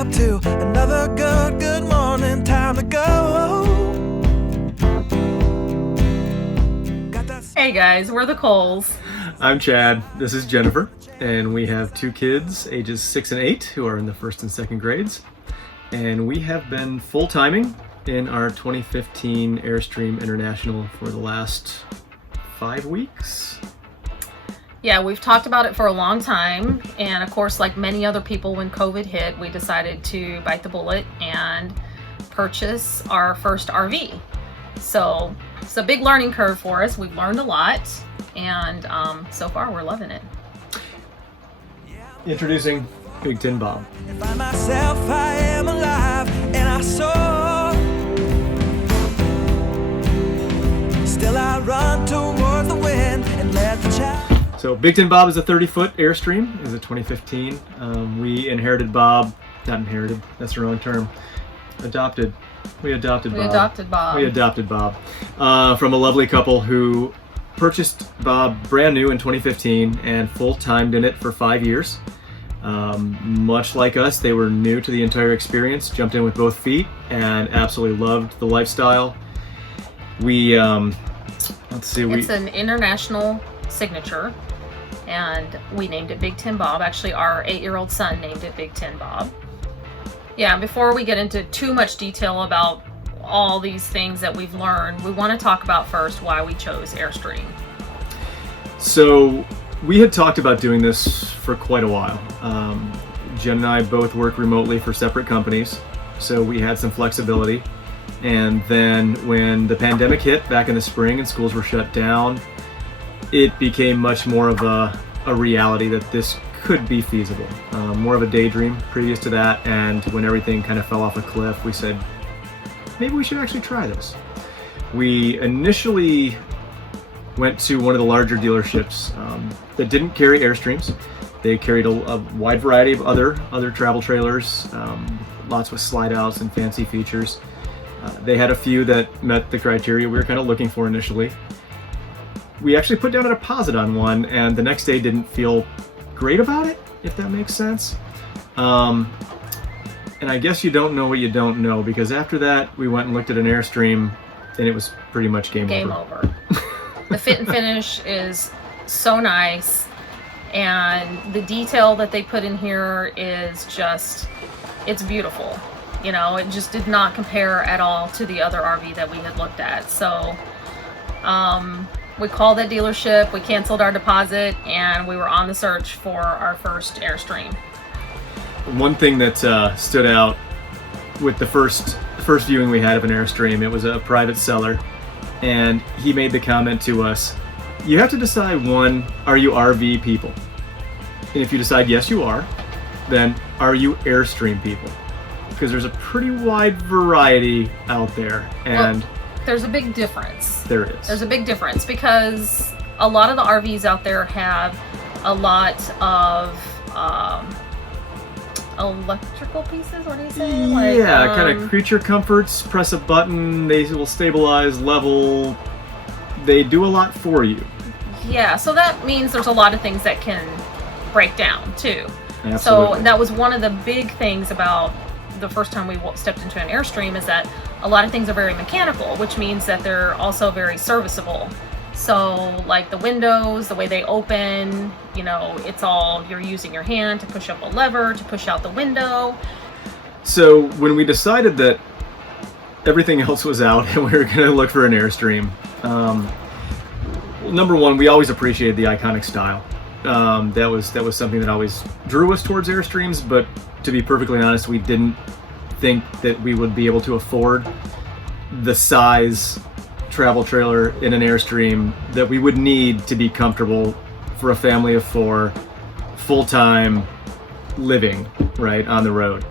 up to another good morning. Time to go. Hey guys, we're the Coles. I'm Chad. This is Jennifer. And we have two kids, ages 6 and 8, who are in the first and second grades. And we have been full-timing in our 2015 Airstream International for the last 5 weeks. Yeah, we've talked about it for a long time, and of course, like many other people, when COVID hit, we decided to bite the bullet and purchase our first RV. So it's a big learning curve for us. We've learned a lot, and so far we're loving it. Introducing Big Tin Bob. By myself, I am alive, and I soar. Still I run towards the wind and let the child. So Big Tin Bob is a 30-foot Airstream. It's a 2015. We inherited Bob. Not inherited. That's the wrong term. Adopted. We adopted Bob from a lovely couple who purchased Bob brand new in 2015 and full-timed in it for 5 years. Much like us, they were new to the entire experience, jumped in with both feet, and absolutely loved the lifestyle. We, It's an international signature, and we named it Big Tin Bob. Actually, our 8-year-old son named it Big Tin Bob. Yeah, before we get into too much detail about all these things that we've learned, we want to talk about first why we chose Airstream. So we had talked about doing this for quite a while. Jen and I both work remotely for separate companies, so we had some flexibility. And then when the pandemic hit back in the spring and schools were shut down, it became much more of a reality that this could be feasible. More of a daydream previous to that, and when everything kind of fell off a cliff, we said, maybe we should actually try this. We initially went to one of the larger dealerships that didn't carry Airstreams. They carried a wide variety of other travel trailers, lots with slide outs and fancy features. They had a few that met the criteria we were kind of looking for initially. We actually put down a deposit on one, and the next day didn't feel great about it, if that makes sense. And I guess you don't know what you don't know, because after that we went and looked at an Airstream, and it was pretty much game over. The fit and finish is so nice, and the detail that they put in here is just, it's beautiful. You know, it just did not compare at all to the other RV that we had looked at. So we called that dealership, we canceled our deposit, and we were on the search for our first Airstream. One thing that stood out with the first viewing we had of an Airstream, it was a private seller, and he made the comment to us, you have to decide, one, are you RV people? And if you decide yes you are, then are you Airstream people? Because there's a pretty wide variety out there, and there's a big difference. There is. There's a big difference because a lot of the RVs out there have a lot of electrical pieces. What do you say? Yeah, kind of creature comforts. Press a button, they will stabilize, level. They do a lot for you. Yeah, so that means there's a lot of things that can break down too. Absolutely. So that was one of the big things about the first time we stepped into an Airstream, is that a lot of things are very mechanical, which means that they're also very serviceable. So like the windows, the way they open, you know, it's all, you're using your hand to push up a lever to push out the window. So when we decided that everything else was out and we were going to look for an Airstream, number one, we always appreciated the iconic style. That was something that always drew us towards Airstreams, but to be perfectly honest, we didn't think that we would be able to afford the size travel trailer in an Airstream that we would need to be comfortable for a family of 4, full-time living, right, on the road.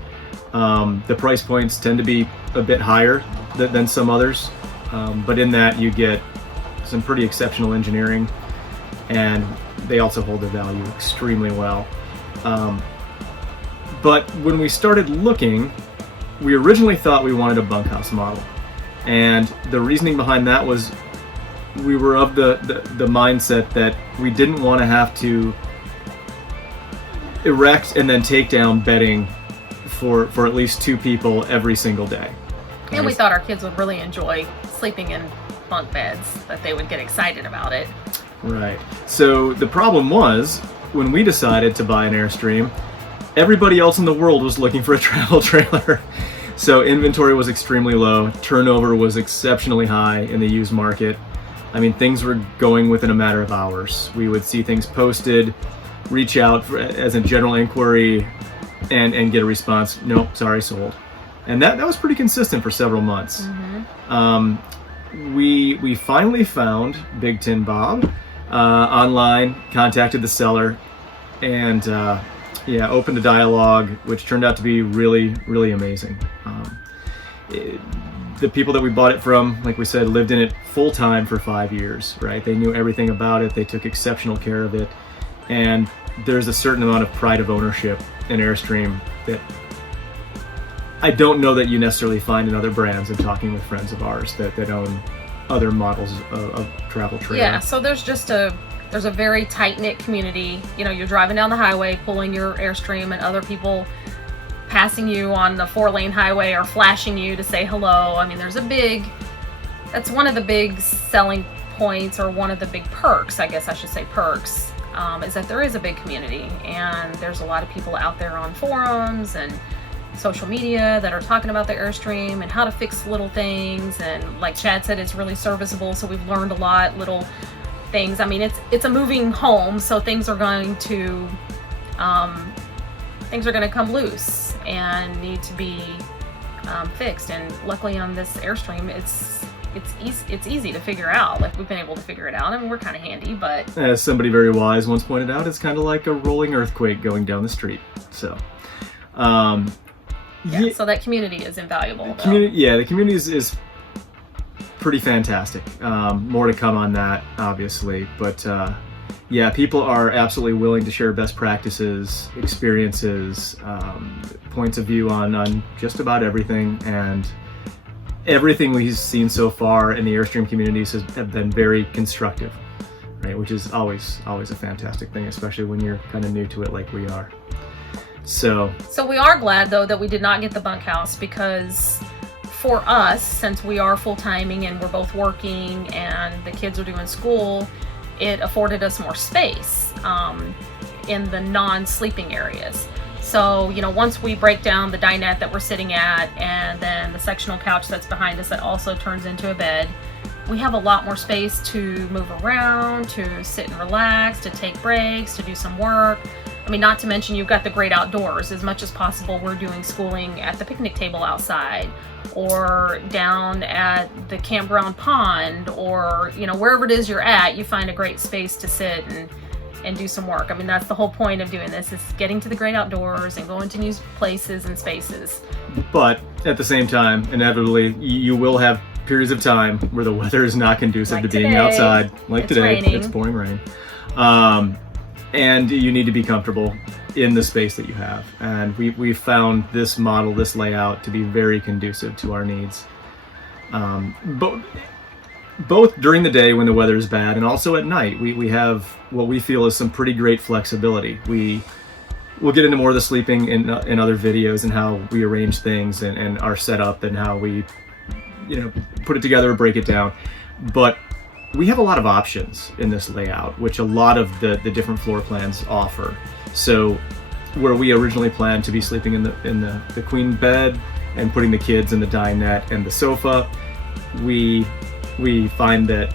The price points tend to be a bit higher than some others, but in that you get some pretty exceptional engineering, and they also hold their value extremely well. But when we started looking, we originally thought we wanted a bunkhouse model. And the reasoning behind that was we were of the mindset that we didn't want to have to erect and then take down bedding for at least 2 people every single day. And we thought our kids would really enjoy sleeping in bunk beds, that they would get excited about it. Right. So the problem was, when we decided to buy an Airstream, everybody else in the world was looking for a travel trailer. So inventory was extremely low, turnover was exceptionally high in the used market. I mean, things were going within a matter of hours. We would see things posted, reach out as a general inquiry, and get a response, nope, sorry, sold. And that was pretty consistent for several months. We finally found Big Tin Bob online, contacted the seller, and opened a dialogue, which turned out to be really, really amazing. The people that we bought it from, like we said, lived in it full time for 5 years, right? They knew everything about it. They took exceptional care of it. And there's a certain amount of pride of ownership in Airstream that I don't know that you necessarily find in other brands, and talking with friends of ours that own other models of travel trailer. Yeah, so there's a very tight-knit community. You know, you're driving down the highway, pulling your Airstream, and other people passing you on the 4-lane highway or flashing you to say hello. I mean, that's one of the big selling points, or one of the big perks, I guess I should say perks, is that there is a big community, and there's a lot of people out there on forums and social media that are talking about the Airstream and how to fix little things. And like Chad said, it's really serviceable, so we've learned a lot, little things. I mean, it's a moving home, so things are going to come loose and need to be fixed. And luckily on this Airstream, it's easy to figure out. Like, we've been able to figure it out. I mean, we're kind of handy, but as somebody very wise once pointed out, it's kind of like a rolling earthquake going down the street. So so that community is invaluable. The community is pretty fantastic. More to come on that, obviously, but people are absolutely willing to share best practices, experiences, points of view on just about everything. And everything we've seen so far in the Airstream communities have been very constructive, right? Which is always a fantastic thing, especially when you're kind of new to it like we are. So we are glad, though, that we did not get the bunkhouse, because for us, since we are full-timing and we're both working and the kids are doing school, it afforded us more space in the non-sleeping areas. So, you know, once we break down the dinette that we're sitting at, and then the sectional couch that's behind us that also turns into a bed, we have a lot more space to move around, to sit and relax, to take breaks, to do some work. I mean, not to mention you've got the great outdoors. As much as possible, we're doing schooling at the picnic table outside, or down at the campground pond, or, you know, wherever it is you're at, you find a great space to sit and do some work. I mean, that's the whole point of doing this, is getting to the great outdoors and going to new places and spaces. But at the same time, inevitably, you will have periods of time where the weather is not conducive Like to being today. outside. Like It's today, raining. it's pouring rain. And you need to be comfortable in the space that you have. And we found this model, this layout, to be very conducive to our needs. Both during the day when the weather is bad, and also at night, we have what we feel is some pretty great flexibility. We'll get into more of the sleeping in other videos, and how we arrange things and our setup, and how we, you know, put it together or break it down. But we have a lot of options in this layout, which a lot of the different floor plans offer. So where we originally planned to be sleeping in the queen bed and putting the kids in the dinette and the sofa, we find that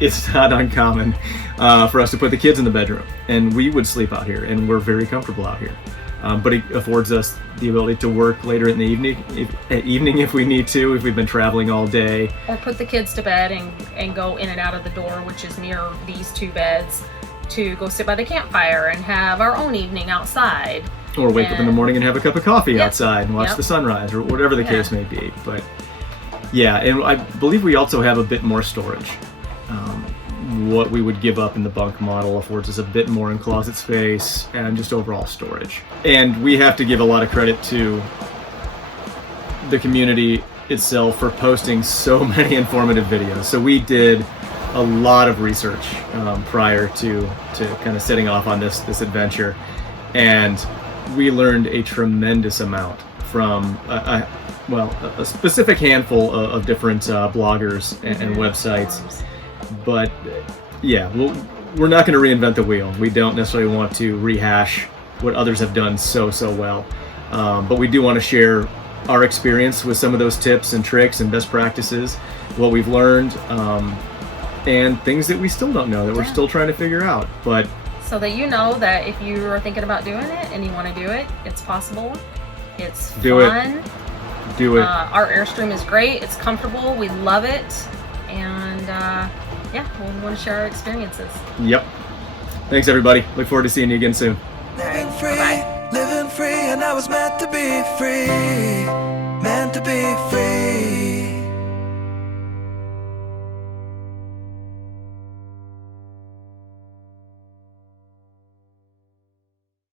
it's not uncommon for us to put the kids in the bedroom, and we would sleep out here, and we're very comfortable out here. But it affords us the ability to work later in the evening if we need to, if we've been traveling all day. Or put the kids to bed and go in and out of the door, which is near these 2 beds, to go sit by the campfire and have our own evening outside. Or wake up in the morning and have a cup of coffee outside and watch Yep. the sunrise, or whatever the case may be. But yeah, and I believe we also have a bit more storage. What we would give up in the bunk model affords us a bit more in closet space and just overall storage. And we have to give a lot of credit to the community itself for posting so many informative videos. So we did a lot of research prior to kind of setting off on this adventure, and we learned a tremendous amount from a specific handful of different bloggers and websites. But yeah, we're not going to reinvent the wheel. We don't necessarily want to rehash what others have done so well. But we do want to share our experience with some of those tips and tricks and best practices, what we've learned, and things that we still don't know, that we're still trying to figure out. But so that you know that if you are thinking about doing it and you want to do it, it's possible. It's fun. Do it. Our Airstream is great. It's comfortable. We love it. And yeah, we want to share our experiences. Yep. Thanks, everybody. Look forward to seeing you again soon. Living free, Bye-bye. living free, and I was meant to be free, meant to be free.